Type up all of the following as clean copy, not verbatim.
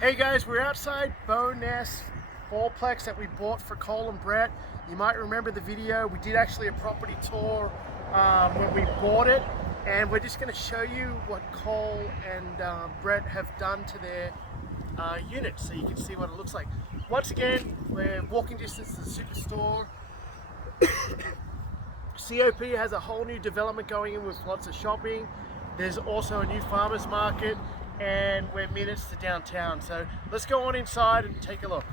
Hey guys, we're outside Bowness fourplex that we bought for Cole and Brett. You might remember the video. We did actually a property tour when we bought it, and we're just going to show you what Cole and Brett have done to their unit so you can see what it looks like. Once again, we're walking distance to the superstore. COP has a whole new development going in with lots of shopping. There's also a new farmers market, and we're minutes to downtown. So let's go on inside and take a look.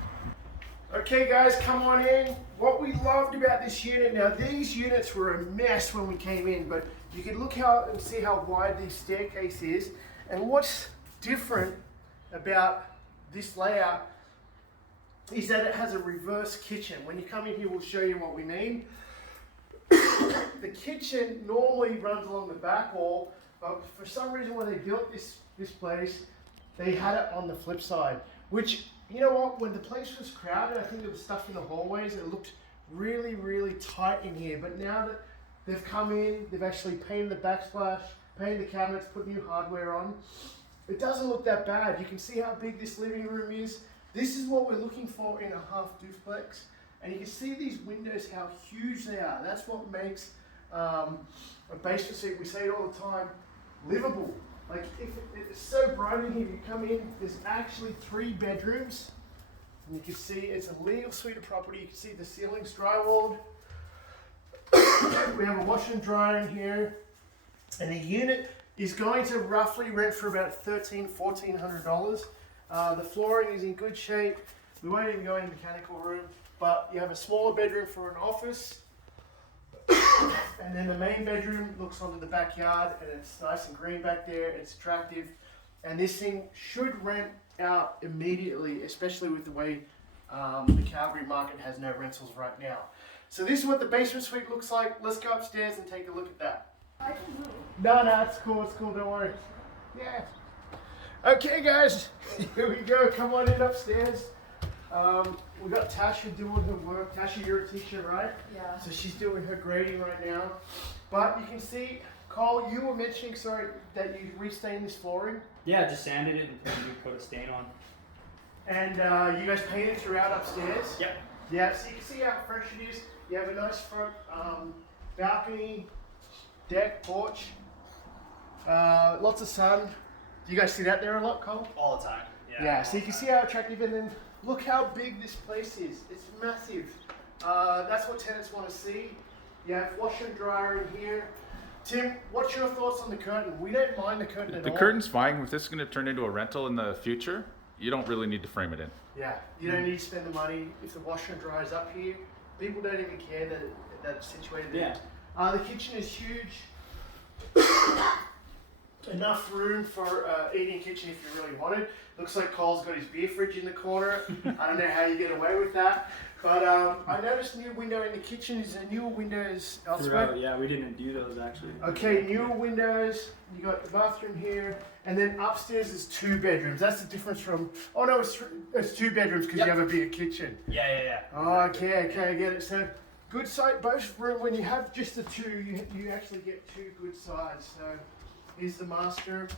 Okay guys, come on in. What we loved about this unit, now these units were a mess when we came in, but you can look out and see how wide the staircase is. And what's different about this layout is that it has a reverse kitchen. When you come in here, we'll show you what we mean. The kitchen normally runs along the back wall, but for some reason when they built this place, they had it on the flip side, which, you know what, when the place was crowded, I think there was stuff in the hallways, it looked really, really tight in here. But now that they've come in, they've actually painted the backsplash, painted the cabinets, put new hardware on, it doesn't look that bad. You can see how big this living room is. This is what we're looking for in a half duplex. And you can see these windows, how huge they are. That's what makes a basement suite, we say it all the time, livable. Like, if it's so bright in here, you come in, there's actually 3 bedrooms. And you can see it's a legal suite of property. You can see the ceiling's drywalled. We have a washer and dryer in here. And the unit is going to roughly rent for about $1,400. The flooring is in good shape. We won't even go in the mechanical room, but you have a smaller bedroom for an office. And then the main bedroom looks onto the backyard, and it's nice and green back there. It's attractive, and this thing should rent out immediately, especially with the way the Calgary market has no rentals right now. So this is what the basement suite looks like. Let's go upstairs and take a look at that. I can move. No, it's cool, don't worry. Yeah. Okay guys, here we go. Come on in upstairs. We got Tasha doing her work. Tasha, you're a teacher, right? Yeah. So she's doing her grading right now. But you can see, Cole, you were mentioning, sorry, that you restained this flooring. Yeah, just sanded it and we put a stain on. And you guys painted throughout upstairs? Yep. Yeah, so you can see how fresh it is. You have a nice front balcony, deck, porch, lots of sun. Do you guys sit out there a lot, Cole? All the time. Yeah, so you can see how attractive, and then look how big this place is. It's massive. That's what tenants want to see. You have washer and dryer in here. Tim, what's your thoughts on the curtain? We don't mind the curtain at all. The curtain's fine. If this is going to turn into a rental in the future, you don't really need to frame it in. Yeah, you don't need to spend the money. If the washer and dryer is up here, people don't even care that it's situated there. The kitchen is huge. Enough room for eating kitchen if you really wanted. Looks like Cole's got his beer fridge in the corner. I don't know how you get away with that. But I noticed a new window in the kitchen. Is there newer windows elsewhere? Yeah, we didn't do those actually. Okay, newer windows. You got the bathroom here, and then upstairs is 2 bedrooms. That's the difference from. Oh no, it's 2 bedrooms because you have a bigger kitchen. Yeah. Oh, okay, I get it. So good side. Both room. When you have just the 2, you actually get 2 good sides. So here's the master.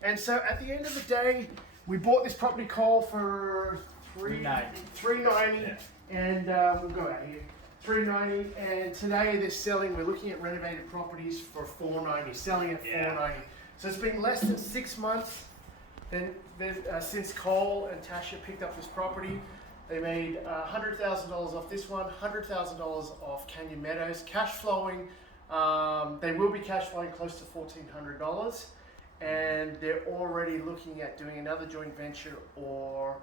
And so at the end of the day, we bought this property, Cole, for $390, yeah. And we'll go out here. $390, and today they're selling. We're looking at renovated properties for $490, selling at $490. So it's been less than 6 months since Cole and Tasha picked up this property. They made $100,000 off this one, $100,000 off Canyon Meadows, cash flowing. They will be cash flowing close to $1,400, and they're already looking at doing another joint venture or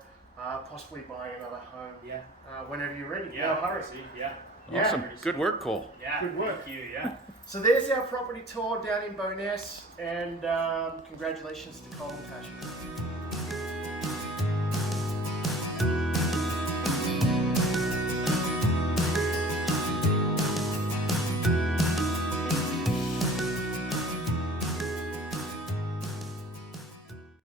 possibly buying another home. Yeah. Whenever you're ready. Yeah. No hurry. Yeah. Awesome. Good work, Cole. Yeah. Good work. Thank you. Yeah. So there's our property tour down in Bowness, and congratulations to Cole and Tasha.